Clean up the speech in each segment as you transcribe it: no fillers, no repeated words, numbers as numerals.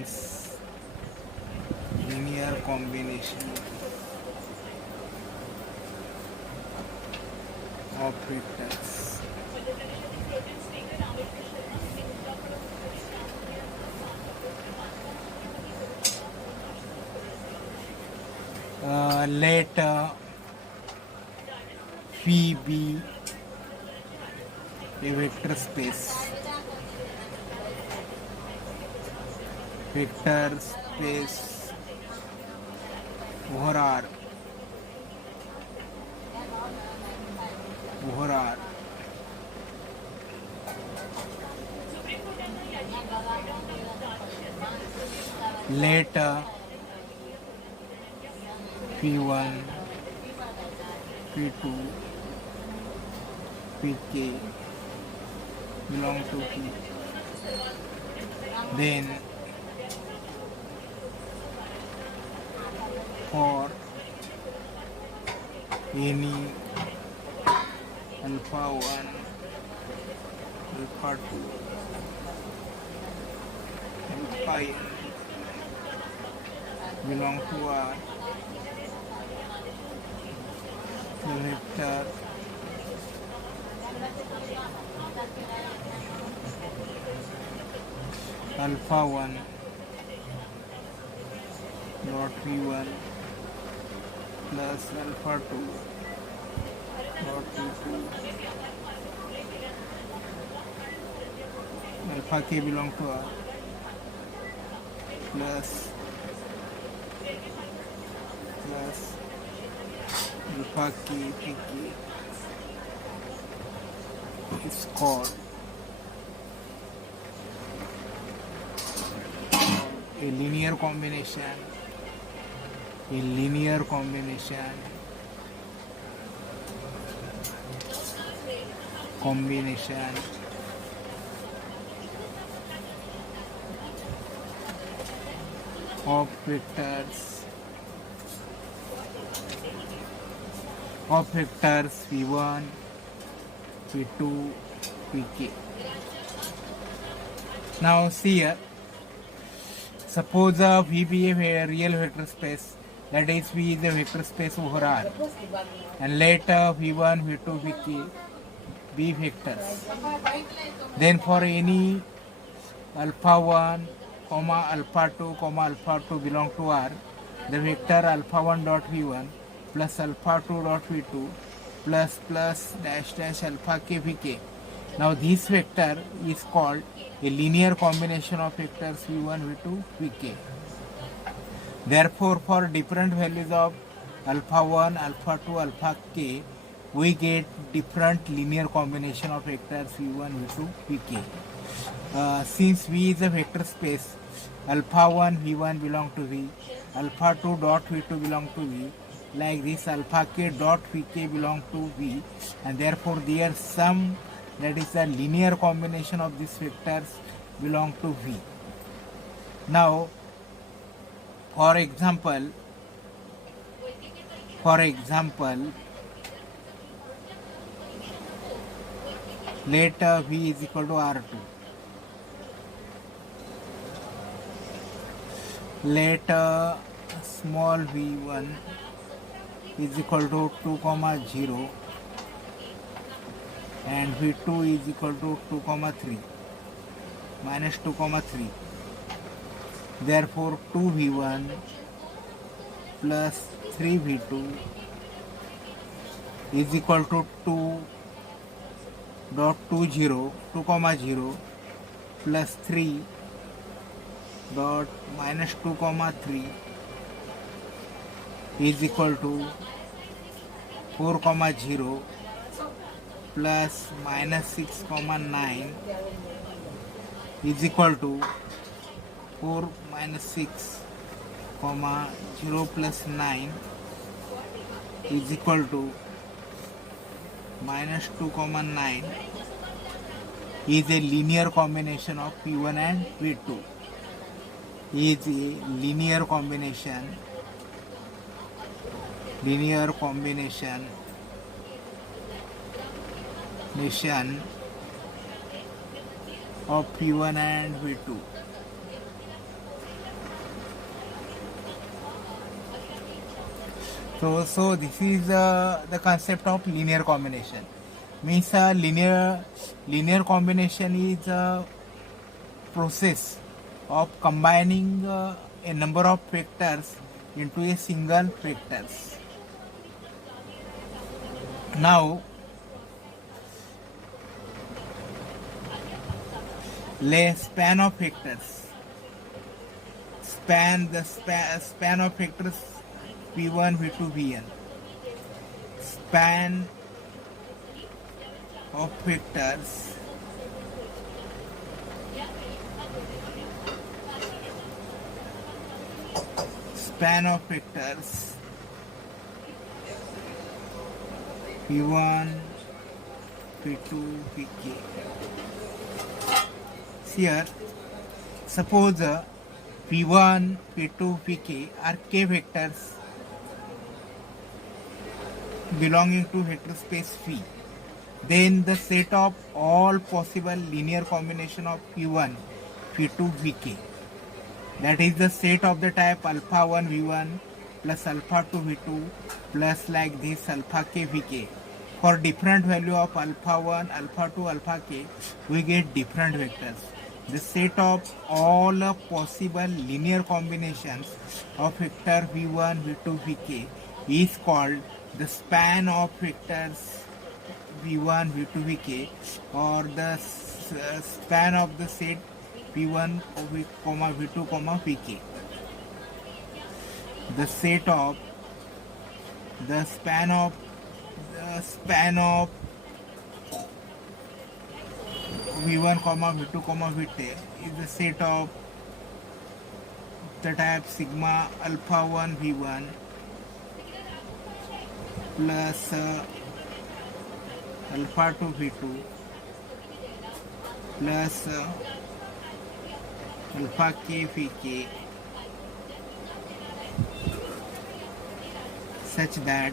is linear combination of vectors. Let phi be a vector space. Vector space over R. Let P1, P2, Pk belong to P. Then for any alpha 1, alpha 2, alpha n belong to R, the vector alpha 1 dot v1 plus alpha 2 dot v2 alpha k belong to R plus alpha k pk is called a linear combination of vectors v1, v2, vk. Now see here, suppose V be a real vector space, that is V is a vector space over R, and let V1, V2, Vk be vectors. Then for any alpha 1, alpha 2, alpha 2 belong to R, the vector alpha 1 dot V1 plus alpha 2 dot V2 plus dash alpha k Vk. Now this vector is called a linear combination of vectors v1, v2, vk. Therefore, for different values of alpha 1, alpha 2, alpha k, we get different linear combination of vectors v1, v2, vk. Since v is a vector space, alpha 1 v1 belong to v, alpha 2 dot v2 belong to v, like this alpha k dot vk belong to v, and therefore their sum, that is the linear combination of these vectors, belong to V. Now, for example, let V is equal to R2. Let small v1 is equal to 2, 0 and v2 is equal to 2, 3 minus 2, 3. Therefore 2v1 plus 3v2 is equal to 2 dot 2, 0 plus 3 dot minus 2, 3 is equal to 4, 0 plus minus 6, 9 is equal to 4 minus 6, 0 plus 9 is equal to minus 2, 9 is a linear combination of P1 and P2. Is a linear combination of P1 and V2. So this is the concept of linear combination. Means linear combination is a process of combining a number of vectors into a single vectors. Now lay span of vectors. Span of vectors v1, v2, vn. Span of vectors v1, v2, vk. Here suppose v1, v2, vk are k vectors belonging to vector space V. Then the set of all possible linear combination of v1, v2, vk, that is the set of the type alpha 1 v1 plus alpha 2 v2 plus like this alpha k vk. For different value of alpha 1, alpha 2, alpha k, we get different vectors. The set of all possible linear combinations of vector v1, v2, vk is called the span of vectors v1, v2, vk, or the span of the set v1, v2, vk. The span of v1, v2, vk is the set of the type sigma alpha 1 v1 plus alpha 2 v2 plus alpha k vk, such that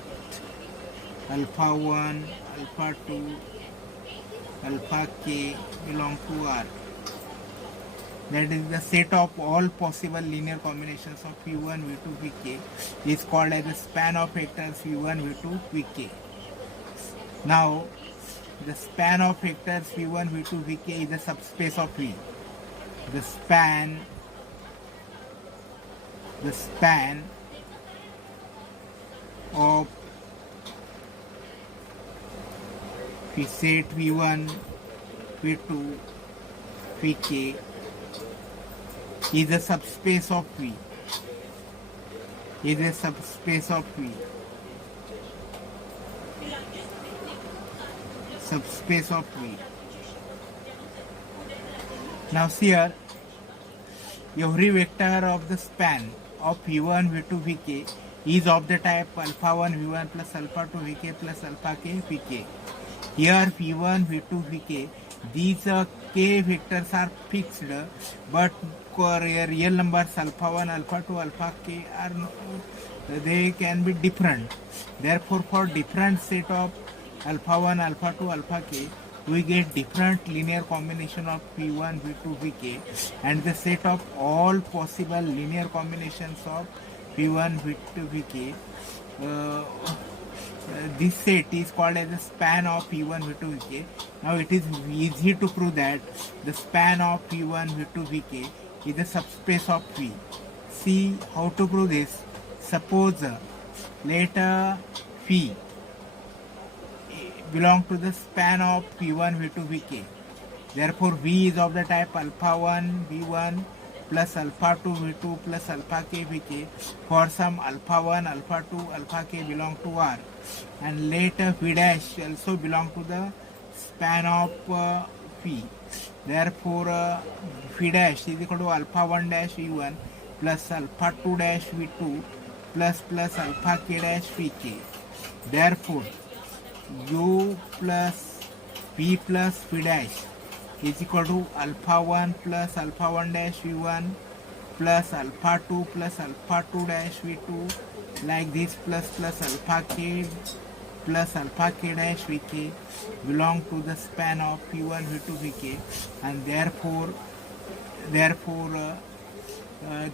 alpha 1, alpha 2, alpha k belong to R. That is the set of all possible linear combinations of v1, v2, vk is called as the span of vectors v1, v2, vk. Now the span of vectors v1, v2, vk is the subspace of V. The span of we set v1, v2, vk is the subspace of V. Subspace of V. Now here every vector of the span of v1, v2, vk is of the type alpha 1 v1 plus alpha 2 vk plus alpha k vk. Here v1, v2, vk, these k vectors are fixed, but real numbers alpha 1, alpha 2, alpha k are they can be different. Therefore, for different set of alpha 1, alpha 2, alpha k, we get different linear combination of v1, v2, vk, and the set of all possible linear combinations of v1, v2, vk. This set is called as the span of v1, v2, vk. Now it is easy to prove that the span of v1, v2, vk is the subspace of V. See how to prove this. Suppose let V belong to the span of v1, v2, vk. Therefore V is of the type alpha 1 v1 plus alpha 2 v2 plus alpha k vk for some alpha 1, alpha 2, alpha k belong to R, and let v dash also belong to the span of V. Therefore v dash is equal to alpha 1 dash v1 plus alpha 2 dash v2 plus alpha k dash vk. Therefore u plus v dash is equal to alpha 1 plus alpha 1 dash v1 plus alpha 2 plus alpha 2 dash v2 like this plus alpha k dash vk belong to the span of v1, v2, vk, and therefore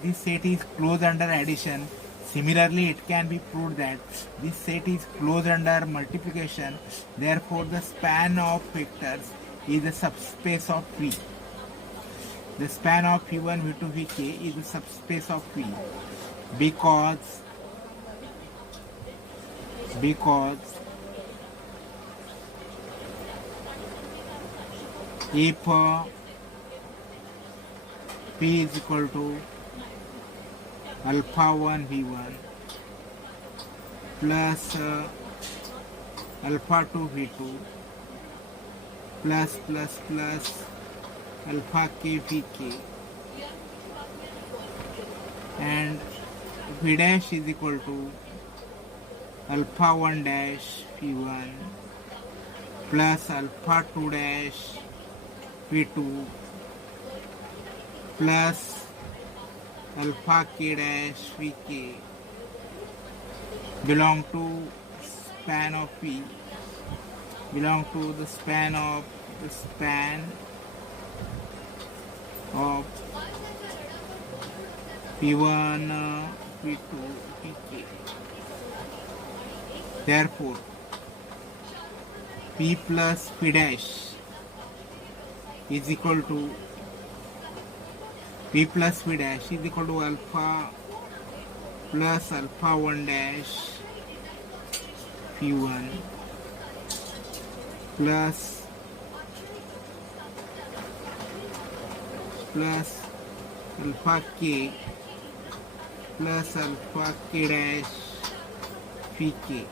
this set is closed under addition Similarly, it can be proved that this set is closed under multiplication. Therefore, the span of vectors is the subspace of V. The span of V1, V2, Vk is the subspace of V because if P is equal to alpha 1 V1 plus alpha 2 V2 plus alpha k Vk and V dash is equal to alpha 1 dash V1 plus alpha 2 dash V2 plus alpha k dash Vk belong to span of V, belong to the span of P1, P2, Pk. Therefore, P plus P dash is equal to P plus P dash is equal to alpha plus alpha 1 dash P1 plus alpha k plus alpha k dash Pk.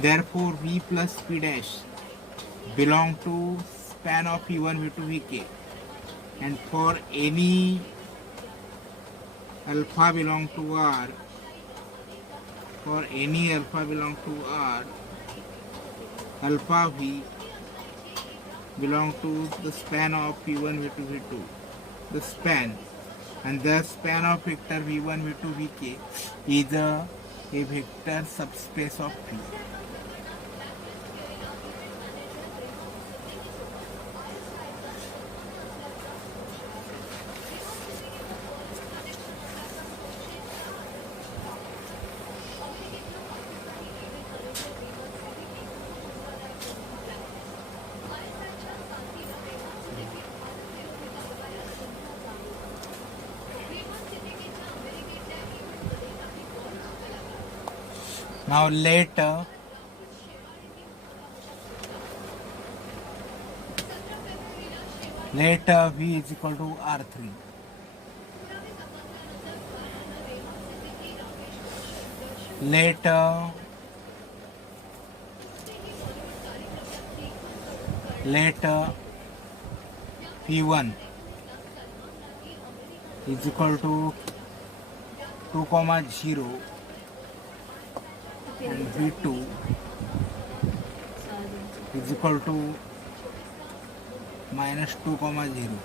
Therefore, V plus P dash belong to span of P1, V2, Vk, and for any alpha belong to R, alpha V belong to the span of P1, V2, V2, the span, and the span of vector V1, V2, Vk is a vector subspace of V. Now let V is equal to R3. Let P1 is equal to 2, 0 and V2 is equal to minus 2, 0.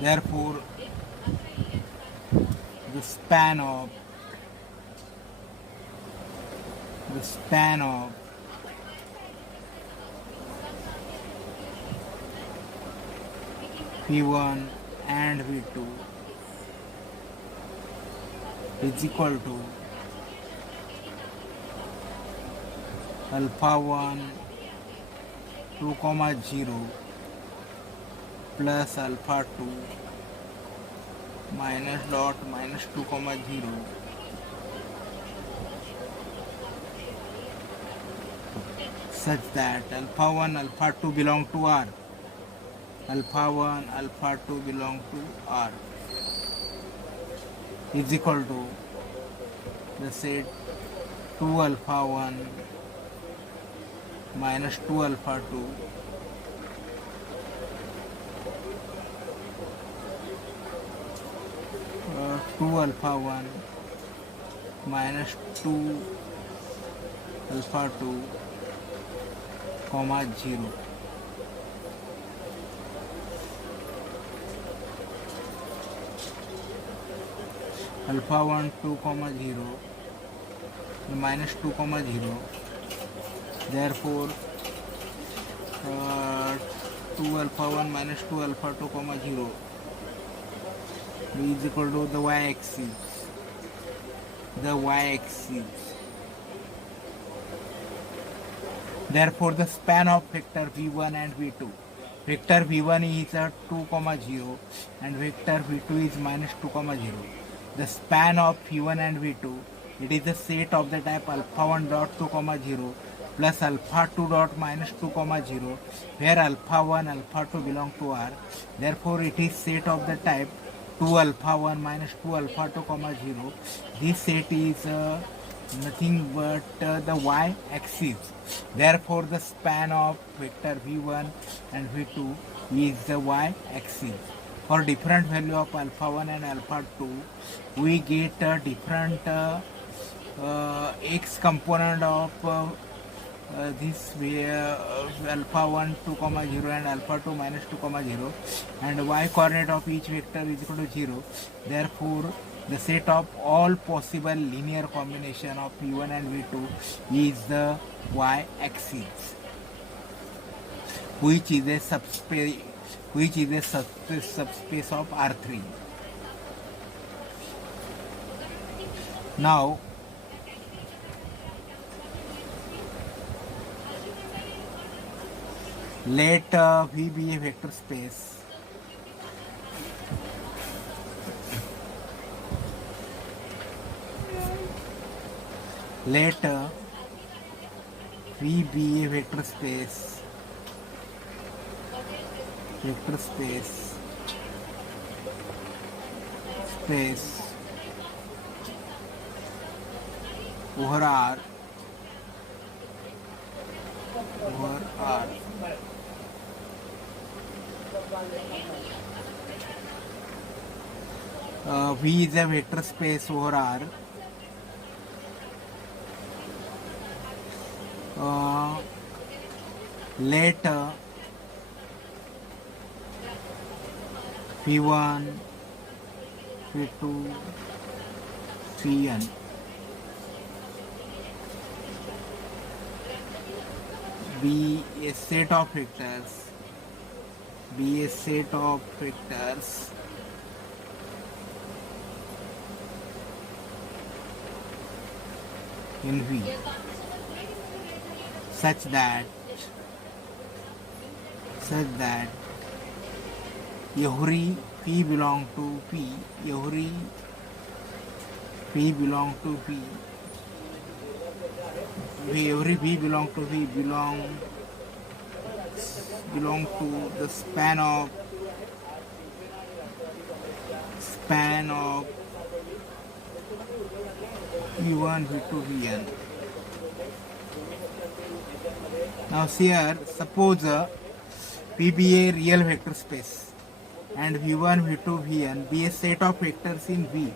Therefore, the span of P1 and V2 is equal to alpha 1 2, 0 plus alpha 2 minus 2, 0 such that alpha 1 alpha 2 belong to R, alpha 1 alpha 2 belong to R is equal to the set 2 alpha 1 minus 2 alpha 2 2 alpha 1 minus 2 alpha 2 comma 0. Alpha 1 2, 0 minus 2, 0. Therefore 2 2 alpha 1 minus 2 alpha 2 comma 0. V is equal to the y-axis. The y-axis. Therefore, the span of vector v1 and v2. Vector v1 is 2 comma 0 and vector v2 is minus 2 comma 0. The span of v1 and v2, it is the set of the type alpha 1 dot 2 comma 0 plus alpha 2 dot minus 2 comma 0, where alpha 1 alpha 2 belong to R. Therefore, it is set of the type 2 alpha 1 minus 2 alpha 2 comma 0. This set is nothing but the y-axis. Therefore, the span of vector v1 and v2 is the y-axis. For different value of alpha 1 and alpha 2, we get a different x component of this way, alpha 1 2 comma 0 and alpha 2 minus 2 comma 0, and y coordinate of each vector is equal to 0. Therefore, the set of all possible linear combination of v1 and v2 is the y-axis, which is a subspace of R3. Now, let V be a vector space. Let V be a vector space. Vector space. Space over R. Over R. V is a vector space over R. Let V1, V2, Vn be a set of vectors. Be a set of vectors in V such that every P belong to P, every P belong to P, every P belong to V belong to the span of V1, V2, Vn. Now here, suppose P be a real vector space and V1, V2, Vn be a set of vectors in V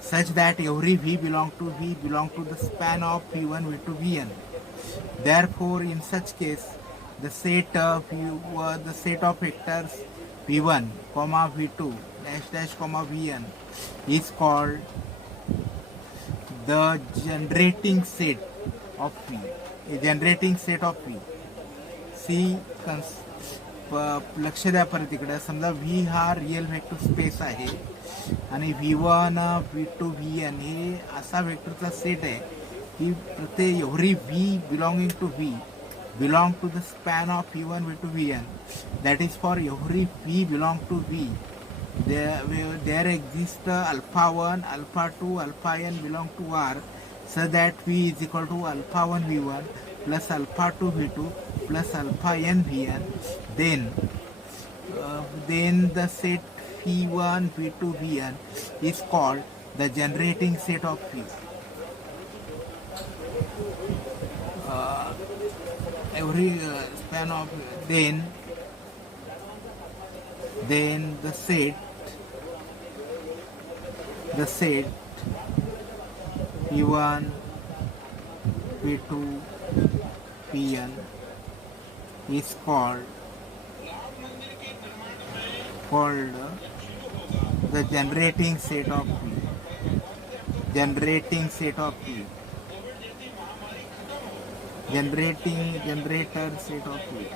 such that every V belong to the span of V1, V2, Vn. Therefore, in such case, the set of vectors V1, V2, dash, Vn is called the generating set of V. A generating set of V. See, लक्ष द्या परत इकडे. समजा V हा real vector space आहे आणि V1, V2, Vn हे असा वेक्टरचा set आहे की प्रत्येक every V belonging to V belong to the span of V1, V2, Vn. That is, for every V belong to V, there exists alpha 1, alpha 2, alpha n belong to R, so that V is equal to alpha 1 V1 plus alpha 2 V2 plus alpha n Vn. Then the set V1, V2, Vn is called the generating set of V. Every span of then the set V1, V2, Vn is called the generating set of V. Generating set of V. Generator set of V.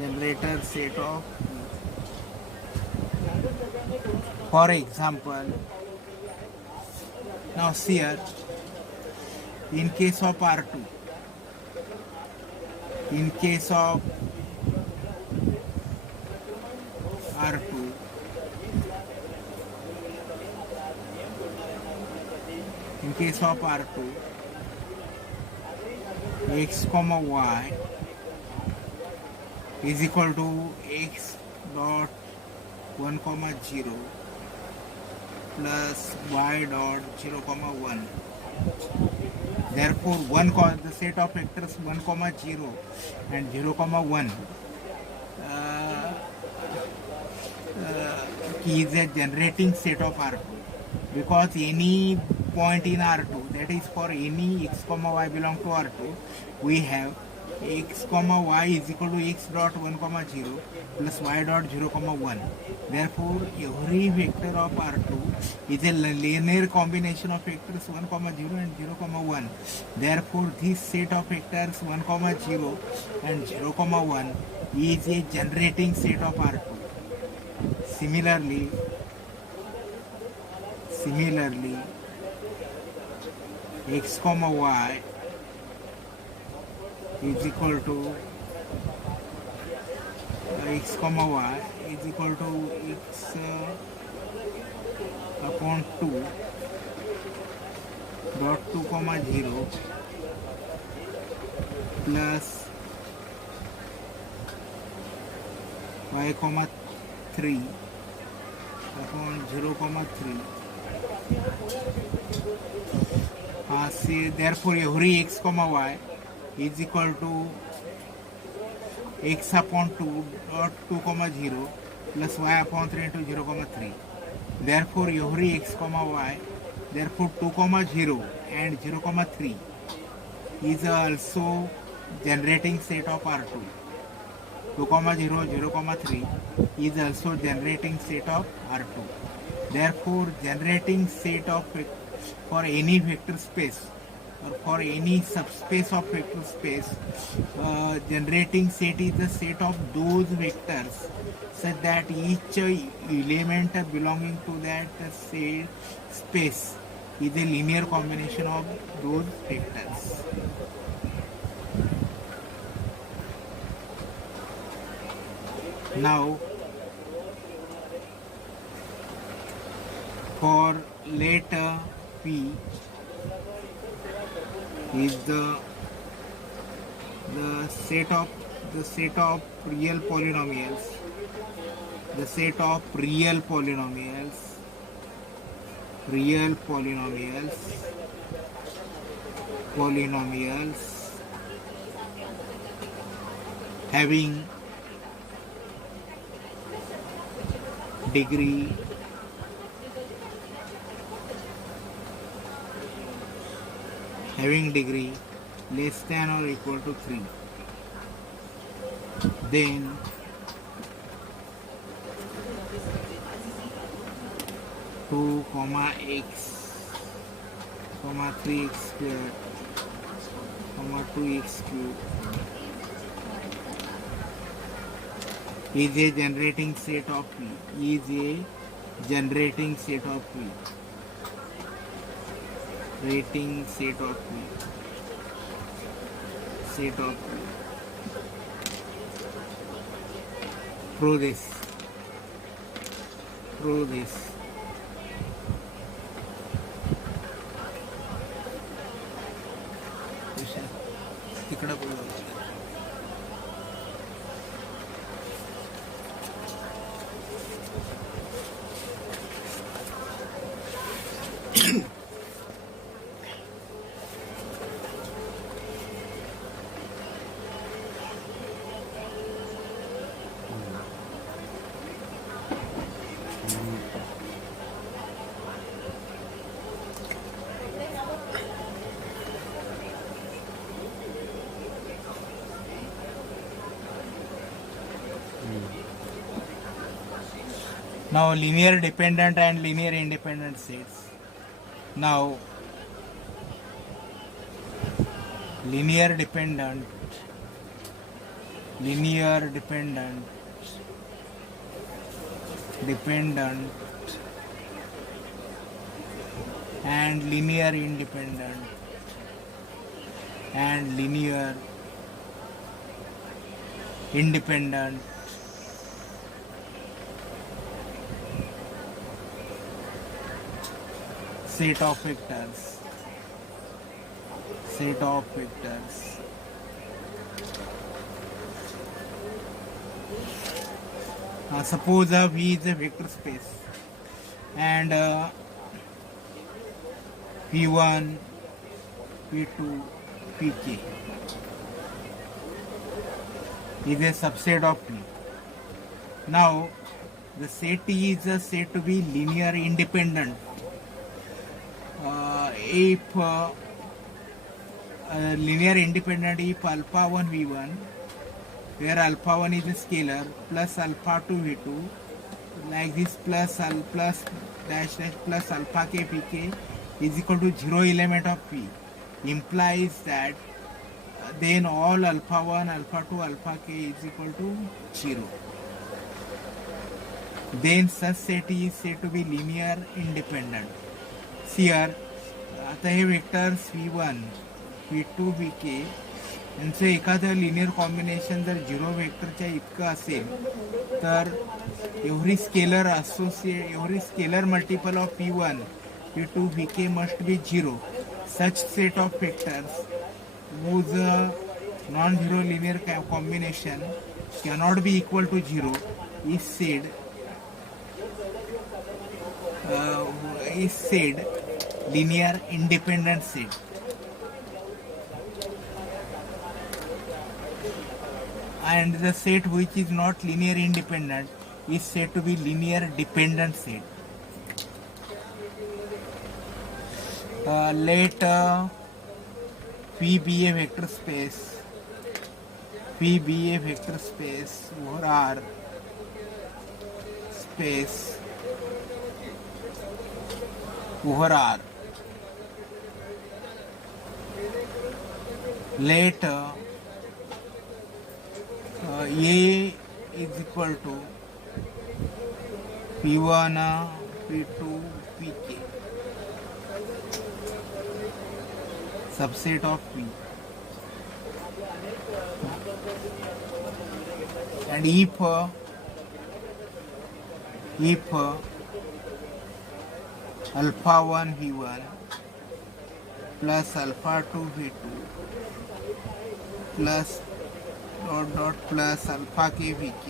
generator set of, for example, now see here, in case of R2, in case of R2, in case of R2, x comma y is equal to x dot 1 comma 0 plus y dot 0 comma 1. Therefore, the set of vectors 1 comma 0 and 0 comma 1 is a generating set of R2, because any point in R2, that is for any x comma y belong to R2, we have x comma y is equal to x dot 1 comma 0 plus y dot 0 comma 1. Therefore, every vector of R2 is a linear combination of vectors 1 comma 0 and 0 comma 1. Therefore, this set of vectors 1 comma 0 and 0 comma 1 is a generating set of R2. Similarly, x comma y is equal to x comma y is equal to x upon 2 dot 2 comma 0 plus y comma 3 upon 0 comma 3. Therefore, every x comma y is equal to x upon 2 dot 2 comma 0 plus y upon 3 into 0 comma 3. Therefore, every x comma y, therefore 2 comma 0 and 0 comma 3 is also generating set of R2. 2 comma 0, 0 comma 3 is also generating set of R2. Therefore, generating set of for any vector space or for any subspace of vector space, generating set is the set of those vectors such that each element belonging to that set space is a linear combination of those vectors. Now, for let P is the set of real polynomials, having degree less than or equal to 3, then two comma x comma 3x squared comma 2x cubed is a generating set of P. Prove this. तिकडं Now linear dependent and linear independent sets. Now linear dependent linear dependent, dependent, and linear independent, and linear independent, set of vectors, set of vectors. Suppose V is a vector space and V1, V2, Vk is a subset of V. Now the set is said to be linear independent if linear independent if alpha 1 V1, where alpha 1 is a scalar, plus alpha 2 V2, like this, plus dash dash plus alpha k pk is equal to 0 element of P, implies that then all alpha 1, alpha 2, alpha k is equal to 0. Then such set is said to be linear independent. See here, आता हे vectors V1, V2, Vk यांचं एखादं linear combination जर zero वेक्टरच्या इतकं असेल तर every scalar multiple of P1, P2, Vk must be 0. Such set of vectors whose non-zero linear combination cannot be equal to 0 is said linear independent set. And the set which is not linear independent is said to be linear dependent set. Let V be a vector space. V be a vector space over R space over R. Let A is equal to P1, P2, Pk, subset of P. And if alpha 1 V1 plus alpha 2 V2 plus dot plus alpha k Vk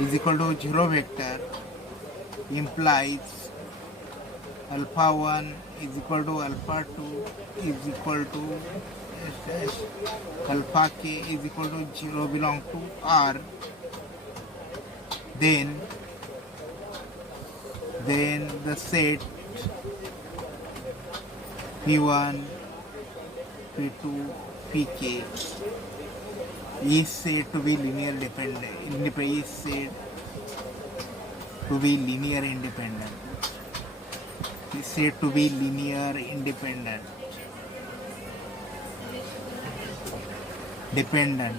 is equal to 0 vector, implies alpha 1 is equal to alpha 2 is equal to alpha k is equal to 0 belong to R. Then the set P1, P2, Pk is said to be linear dependent. Is said to be linear independent. Is said to be linear independent. Dependent.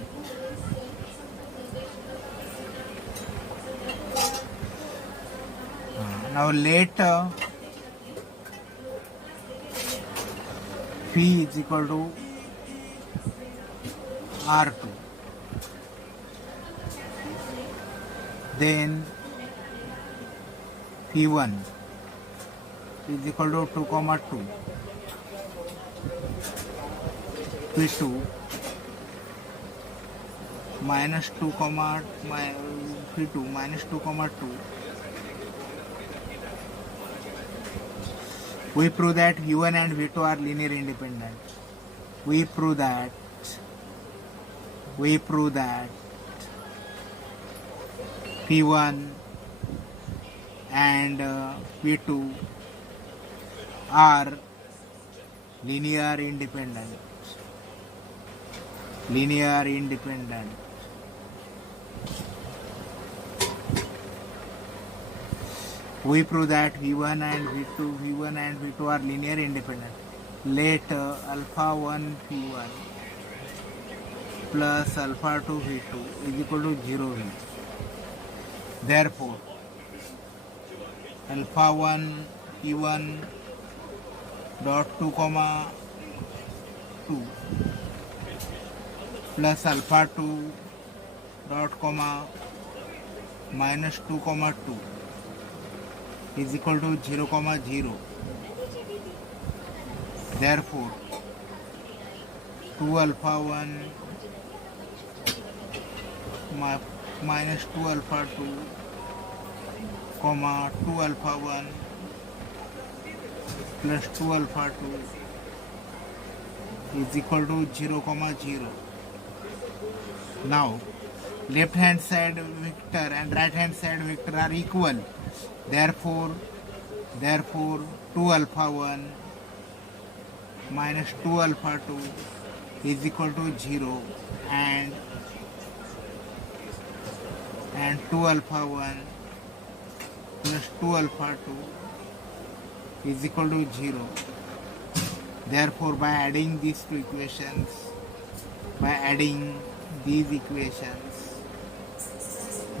Now let P is equal to R2. Then P1 is equal to 2, 2. P2 minus 2, P2 minus 2, 2. We prove that V1 and V2 are linear independent. We prove that P1 and P2 are linear independent. Linear independent. We prove that V1 and V2 are linear independent. Let alpha 1 P1 plus alpha 2 v2 is equal to 0 v. Therefore, alpha 1 p1 dot 2 comma 2 plus alpha 2 dot comma minus 2 comma 2 is equal to 0 comma 0. Therefore, 2 alpha 1 minus 2 alpha 2 comma 2 alpha 1 plus 2 alpha 2 is equal to 0 comma 0. Now, left hand side vector and right hand side vector are equal. Therefore 2 alpha 1 minus 2 alpha 2 is equal to 0 and 2 alpha 1 plus 2 alpha 2 is equal to 0. Therefore, by adding these two equations,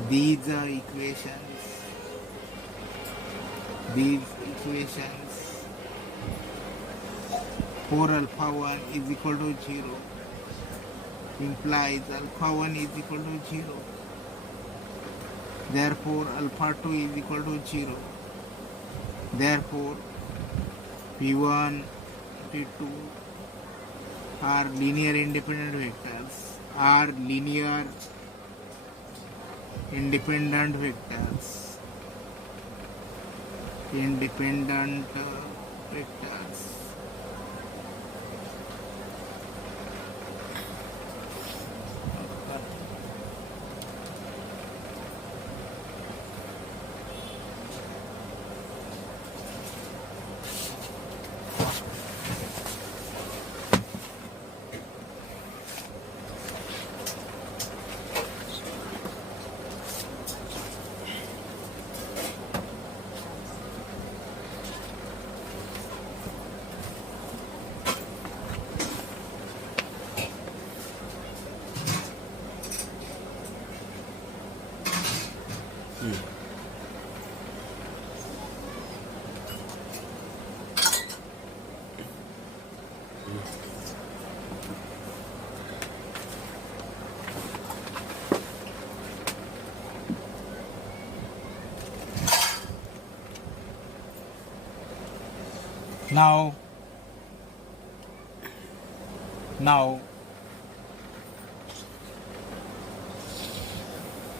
these equations 4 alpha 1 is equal to 0 implies alpha 1 is equal to 0. Therefore, alpha 2 is equal to 0. Therefore, p1 p2 are linear independent vectors. Independent vectors. Now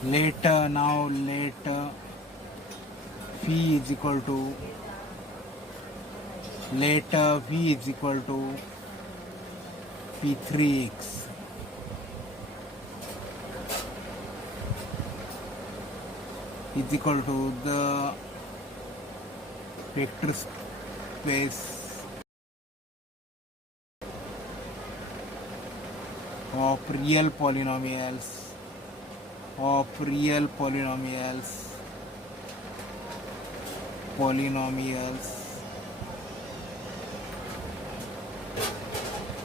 let v is equal to p3x is equal to the vector space of real polynomials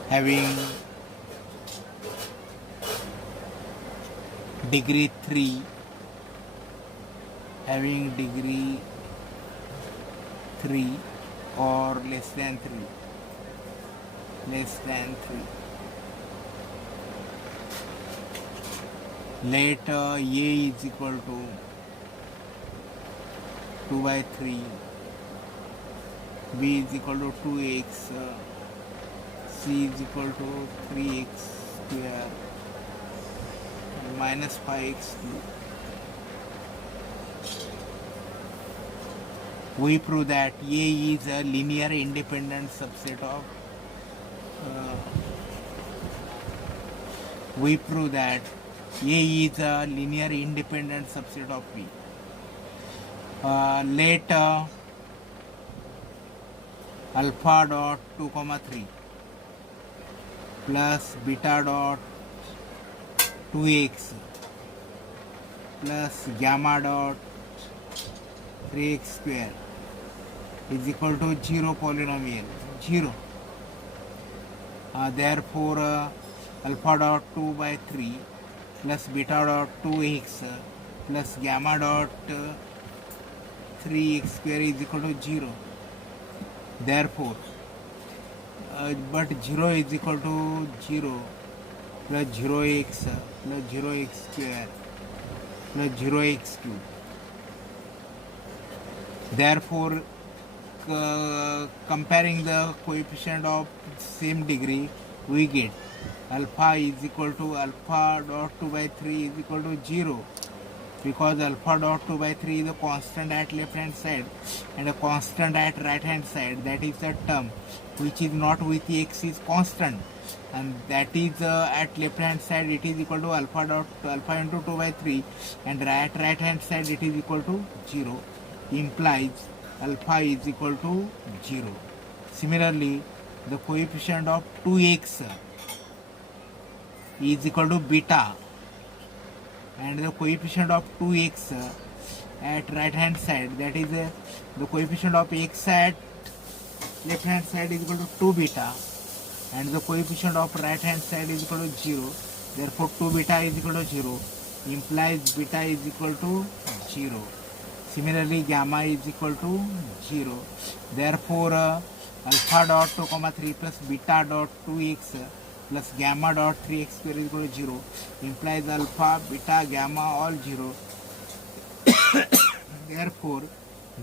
having degree 3 or less than 3. Let a is equal to 2 by 3, b is equal to 2x, c is equal to 3x square minus 5x cube. We prove that A is a linear independent subset of V. Let alpha dot 2 comma 3 plus beta dot 2x plus gamma dot 3x square is equal to 0 polynomial 0. Therefore alpha dot 2 by 3 plus beta dot 2x plus gamma dot 3x square is equal to 0. Therefore, but 0 is equal to 0 plus 0x plus 0x square plus 0x cube. Therefore, comparing the coefficient of same degree, we get alpha is equal to alpha dot 2 by 3 is equal to 0, because alpha dot 2 by 3 is a constant at left hand side and a constant at right hand side. That is a term which is not with x is constant, and that is at left hand side it is equal to alpha into 2 by 3, and at right hand side it is equal to 0, implies alpha is equal to 0. Similarly, the coefficient of 2x is equal to beta, and the coefficient of 2x at right hand side, that is the coefficient of x at left hand side is equal to 2 beta, and the coefficient of right hand side is equal to 0. Therefore 2 beta is equal to 0, implies beta is equal to 0. Similarly, gamma is equal to 0. Therefore, alpha dot 2 comma 3 plus beta dot 2x plus gamma dot 3x square is equal to 0, implies alpha, beta, gamma all 0. Therefore,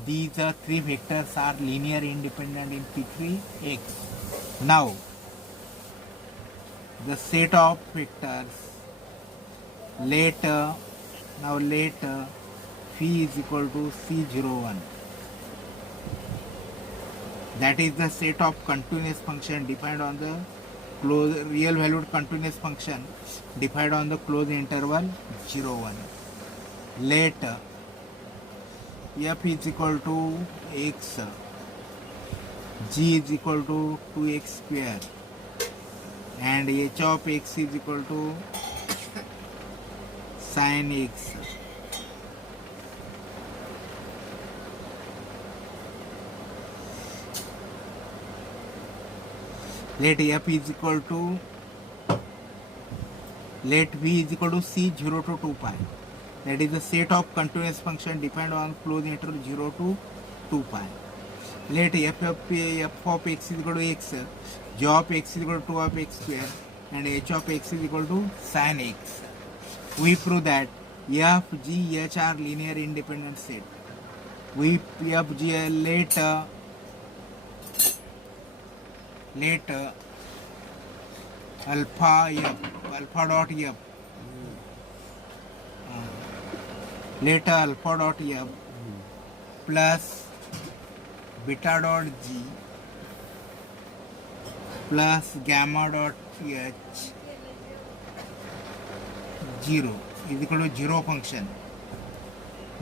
these three vectors are linear independent in P3x. Now, the set of vectors, let phi is equal to C01. That is the set of continuous function defined on the closed real valued continuous function defined on the closed interval 0,1. Let f is equal to x, g is equal to 2x square, and h of x is equal to sin x. Let f is equal to, let v is equal to c0 to 2 pi. That is the set of continuous function defined on closed interval 0 to 2 pi. Let f of x is equal to x, g of x is equal to 2 of x square, and h of x is equal to sin x. We prove that f, g, h are linear independent set. We f, g, let alpha dot f, let alpha dot f plus beta dot g plus gamma dot h 0 is equal to 0 function.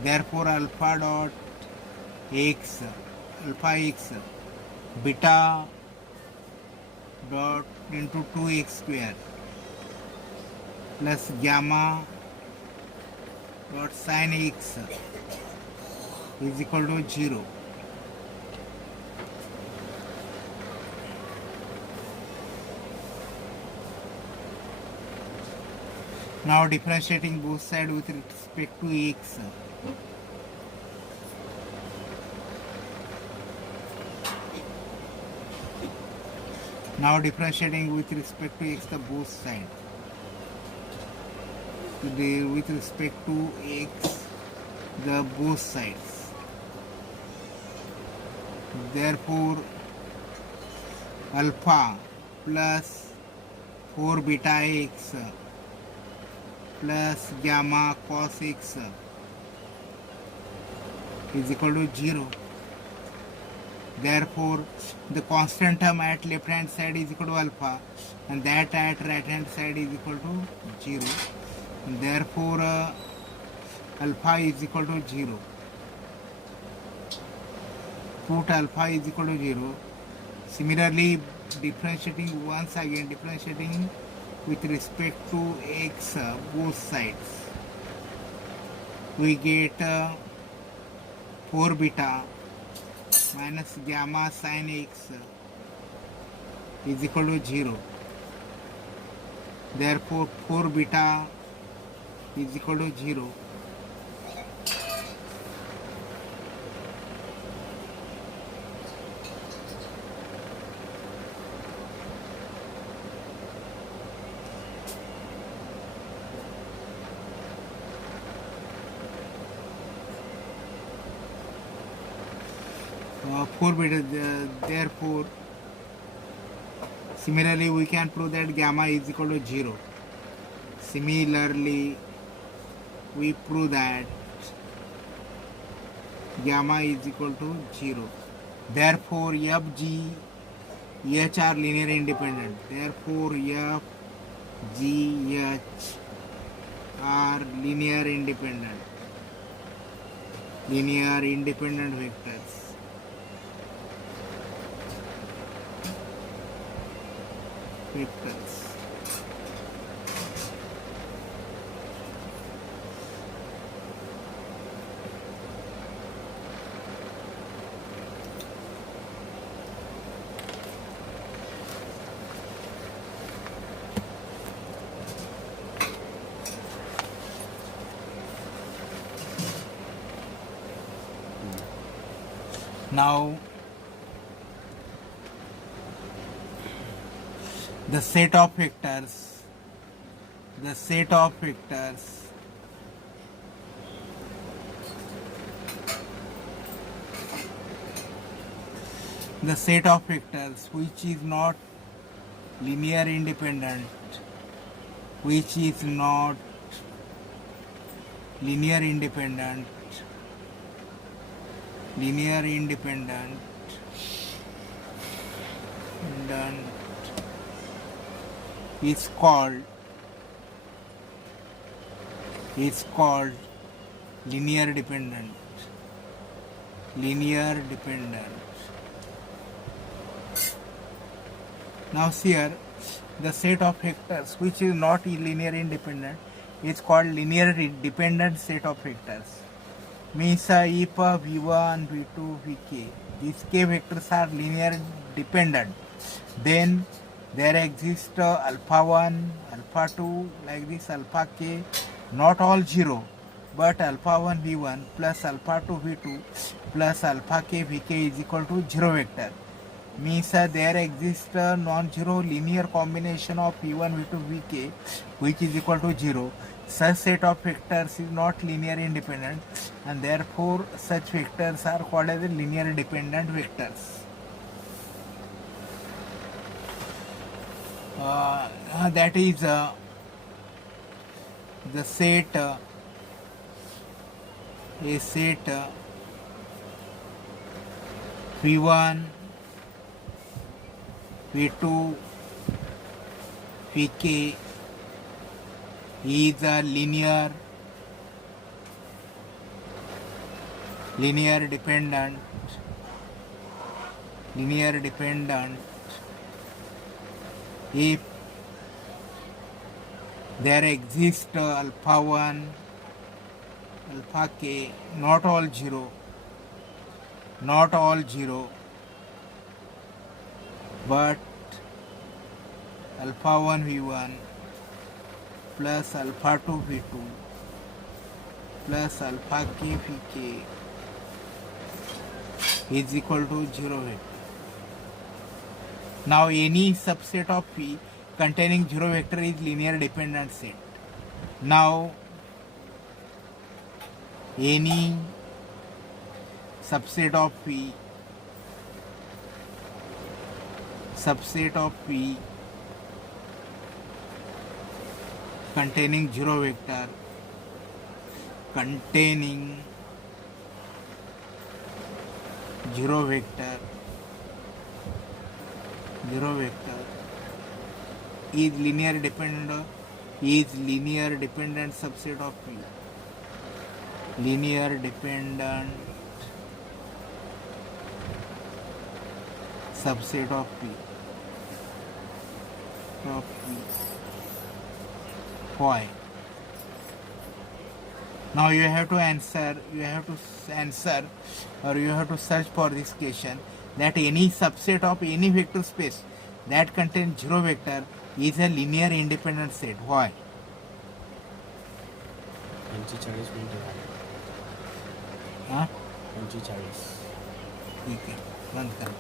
Therefore, alpha dot x, beta dot into 2x square plus gamma dot sin x is equal to 0. Now differentiating both sides with respect to x. Now differentiating with respect to x the both sides. With respect to x the both sides. Therefore, alpha plus 4 beta x plus gamma cos x is equal to 0. Therefore, the constant term at left hand side is equal to alpha, and that at right hand side is equal to 0. Therefore, alpha is equal to 0. Put alpha is equal to 0. Similarly, differentiating once again, differentiating with respect to x both sides, we get 4 beta minus gamma sin x is equal to 0. Therefore 4 beta is equal to 0. Four beta, therefore similarly we can prove that gamma is equal to 0. Similarly we prove that gamma is equal to 0. Therefore F, G, H are linear independent. Therefore F, G, H are linear independent vectors. Now the set of vectors the set of vectors which is not linear independent is called linear dependent. Now here the set of vectors which is not linear independent is called linear dependent set of vectors. Means if v1, v2, vk, these k vectors are linear dependent, then there exists alpha 1, alpha 2, like this alpha k, not all 0, but alpha 1 v1 plus alpha 2 v2 plus alpha k vk is equal to 0 vector. Means there exists a non-zero linear combination of v1, v2, vk which is equal to 0. Such set of vectors is not linear independent, and therefore such vectors are called as linear dependent vectors. That is the set v1, v2, vk is a linear dependent if there exists alpha 1, alpha k, not all 0, but alpha 1 v1 plus alpha 2 v2 plus alpha k vk is equal to 0 vector. Now any subset of P containing 0 vector is linear dependent set. Now any subset of P containing 0 vector is linear dependent subset of P. Linear dependent subset of P. Why? Now you have to answer or you have to search for this question, that any subset of any vector space that contains 0 vector is a linear independent set. Why? 45 मिनिटं झाले. हा 45. ठीक आहे बंद कर.